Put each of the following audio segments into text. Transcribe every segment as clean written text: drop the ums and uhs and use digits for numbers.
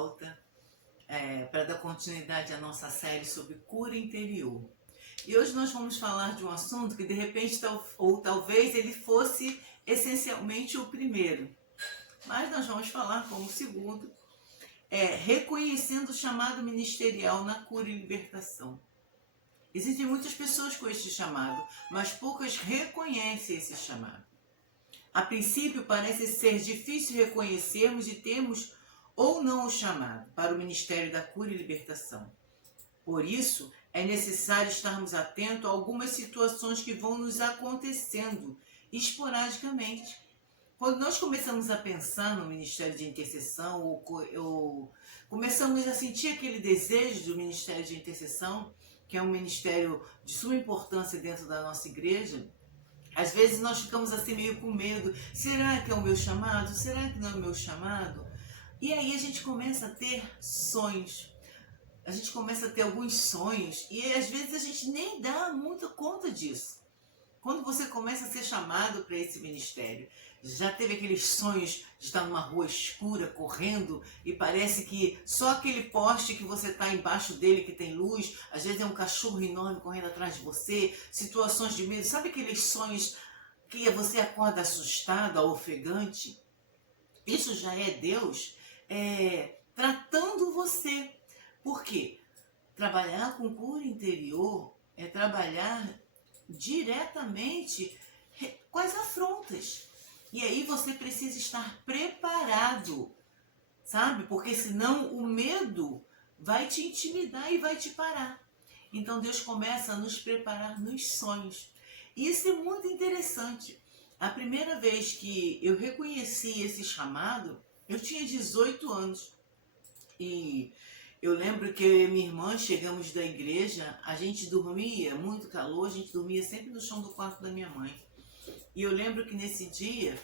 volta para dar continuidade à nossa série sobre cura interior. E hoje nós vamos falar de um assunto que de repente, ou talvez ele fosse essencialmente o primeiro, mas nós vamos falar como o segundo, reconhecendo o chamado ministerial na cura e libertação. Existem muitas pessoas com este chamado, mas poucas reconhecem esse chamado. A princípio parece ser difícil reconhecermos e termos ou não o chamado para o ministério da cura e libertação. Por isso, é necessário estarmos atentos a algumas situações que vão nos acontecendo esporadicamente. Quando nós começamos a pensar no ministério de intercessão, ou começamos a sentir aquele desejo do ministério de intercessão, que é um ministério de suma importância dentro da nossa igreja, às vezes nós ficamos assim meio com medo. Será que é o meu chamado? Será que não é o meu chamado? E aí a gente começa a ter sonhos. A gente começa a ter alguns sonhos e às vezes a gente nem dá muita conta disso. Quando você começa a ser chamado para esse ministério, já teve aqueles sonhos de estar numa rua escura, correndo, e parece que só aquele poste que você está embaixo dele que tem luz, às vezes é um cachorro enorme correndo atrás de você, situações de medo. Sabe aqueles sonhos que você acorda assustado, ofegante? Isso já é Deus tratando você. Por quê? Trabalhar com cura interior é trabalhar diretamente com as afrontas. E aí você precisa estar preparado, sabe? Porque senão o medo vai te intimidar e vai te parar. Então Deus começa a nos preparar nos sonhos. E isso é muito interessante. A primeira vez que eu reconheci esse chamado, eu tinha 18 anos. E eu lembro que eu e minha irmã chegamos da igreja, a gente dormia, muito calor, a gente dormia sempre no chão do quarto da minha mãe. E eu lembro que nesse dia,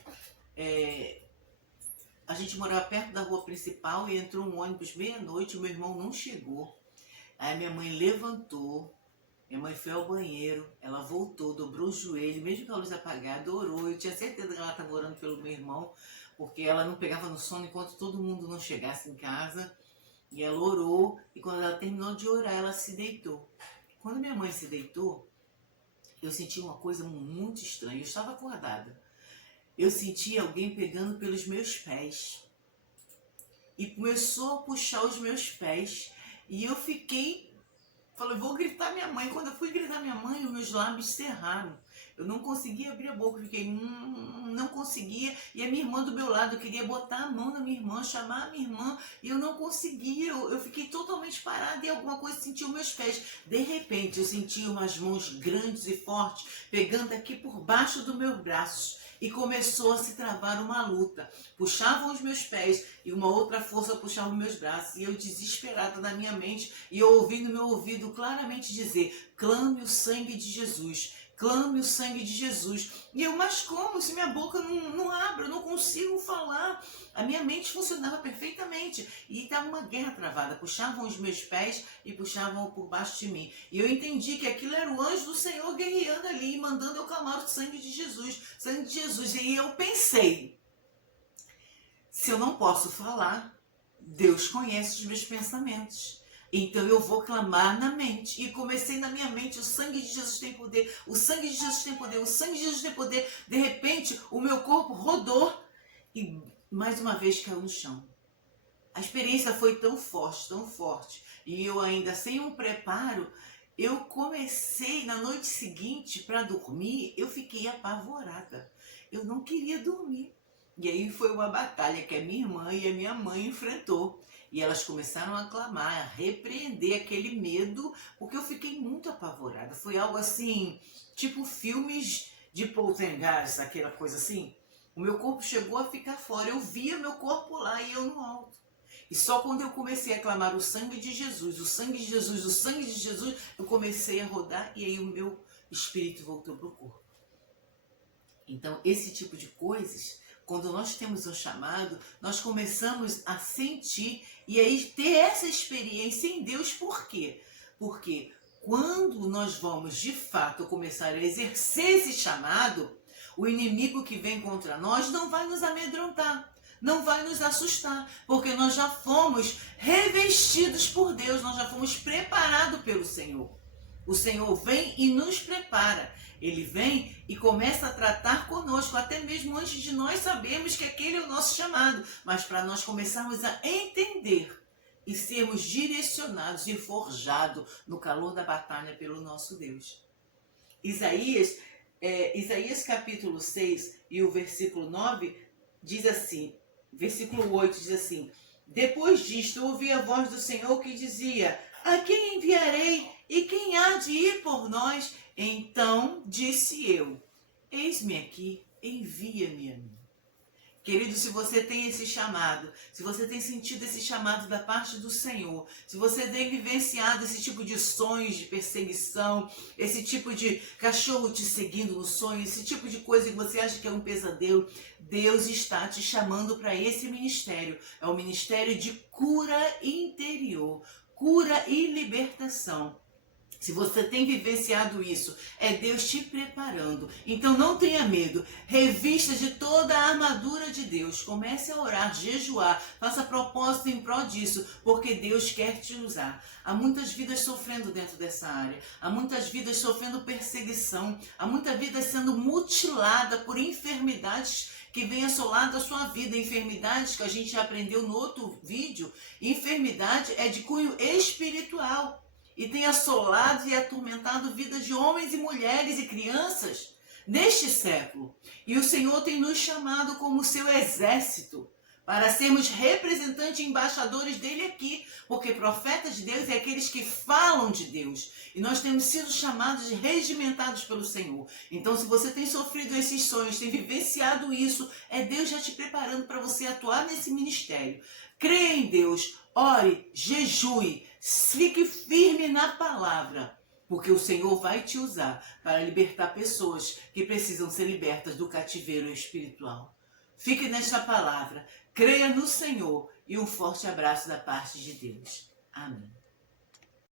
a gente morava perto da rua principal e entrou um ônibus meia-noite, o meu irmão não chegou. Aí minha mãe levantou, minha mãe foi ao banheiro, ela voltou, dobrou o joelho, mesmo com a luz apagada, orou. Eu tinha certeza que ela estava orando pelo meu irmão, porque ela não pegava no sono enquanto todo mundo não chegasse em casa. E ela orou, e quando ela terminou de orar, ela se deitou. Quando minha mãe se deitou, eu senti uma coisa muito estranha. Eu estava acordada. Eu senti alguém pegando pelos meus pés. E começou a puxar os meus pés. E eu falei, vou gritar minha mãe. Quando eu fui gritar minha mãe, os meus lábios cerraram. Eu não conseguia abrir a boca, não conseguia. E a minha irmã do meu lado, eu queria botar a mão na minha irmã, chamar a minha irmã, e eu não conseguia. Eu fiquei totalmente parada e alguma coisa sentiu meus pés. De repente, eu senti umas mãos grandes e fortes, pegando aqui por baixo dos meus braços. E começou a se travar uma luta. Puxavam os meus pés e uma outra força puxava os meus braços. E eu desesperada na minha mente, e eu ouvi no meu ouvido claramente dizer, clame o sangue de Jesus. Clame o sangue de Jesus. E eu, mas como? Se minha boca não abre, eu não consigo falar. A minha mente funcionava perfeitamente. E estava uma guerra travada. Puxavam os meus pés e puxavam por baixo de mim. E eu entendi que aquilo era o anjo do Senhor guerreando ali e mandando eu clamar o sangue de Jesus. Sangue de Jesus. E eu pensei, se eu não posso falar, Deus conhece os meus pensamentos. Então eu vou clamar na mente. E comecei na minha mente, o sangue de Jesus tem poder, o sangue de Jesus tem poder, o sangue de Jesus tem poder. De repente, o meu corpo rodou e mais uma vez caiu no chão. A experiência foi tão forte. E eu ainda sem um preparo, eu comecei na noite seguinte para dormir, eu fiquei apavorada. Eu não queria dormir. E aí foi uma batalha que a minha irmã e a minha mãe enfrentou. E elas começaram a clamar, a repreender aquele medo, porque eu fiquei muito apavorada. Foi algo assim, tipo filmes de poltergeist, aquela coisa assim. O meu corpo chegou a ficar fora, eu via meu corpo lá e eu no alto. E só quando eu comecei a clamar o sangue de Jesus, o sangue de Jesus, o sangue de Jesus, eu comecei a rodar e aí o meu espírito voltou para o corpo. Então, esse tipo de coisas, quando nós temos um chamado, nós começamos a sentir e aí ter essa experiência em Deus. Por quê? Porque quando nós vamos de fato começar a exercer esse chamado, o inimigo que vem contra nós não vai nos amedrontar. não vai nos assustar, porque nós já fomos revestidos por Deus, nós já fomos preparados pelo Senhor. O Senhor vem e nos prepara. Ele vem e começa a tratar conosco, até mesmo antes de nós sabermos que aquele é o nosso chamado, mas para nós começarmos a entender e sermos direcionados e forjados no calor da batalha pelo nosso Deus. Isaías capítulo 6 e o versículo 9 diz assim, versículo 8 diz assim: depois disto ouvi a voz do Senhor que dizia: a quem enviarei e quem há de ir por nós? Então disse eu: eis-me aqui, envia-me a mim. Querido, se você tem esse chamado, se você tem sentido esse chamado da parte do Senhor, se você tem vivenciado esse tipo de sonhos de perseguição, esse tipo de cachorro te seguindo no sonho, esse tipo de coisa que você acha que é um pesadelo, Deus está te chamando para esse ministério. É o ministério de cura interior, cura e libertação. Se você tem vivenciado isso, é Deus te preparando. Então não tenha medo. Revista de toda a armadura de Deus. Comece a orar, jejuar. Faça propósito em prol disso, porque Deus quer te usar. Há muitas vidas sofrendo dentro dessa área. Há muitas vidas sofrendo perseguição. Há muitas vidas sendo mutiladas por enfermidades que vem assolando a sua vida. Enfermidades que a gente já aprendeu no outro vídeo. Enfermidade é de cunho espiritual. E tem assolado e atormentado vidas de homens e mulheres e crianças neste século. E o Senhor tem nos chamado como seu exército para sermos representantes e embaixadores dele aqui. Porque profetas de Deus é aqueles que falam de Deus. E nós temos sido chamados e regimentados pelo Senhor. Então, se você tem sofrido esses sonhos, tem vivenciado isso, é Deus já te preparando para você atuar nesse ministério. Creia em Deus, ore, jejue, fique firme na palavra, porque o Senhor vai te usar para libertar pessoas que precisam ser libertas do cativeiro espiritual. Fique nesta palavra, creia no Senhor e um forte abraço da parte de Deus. Amém.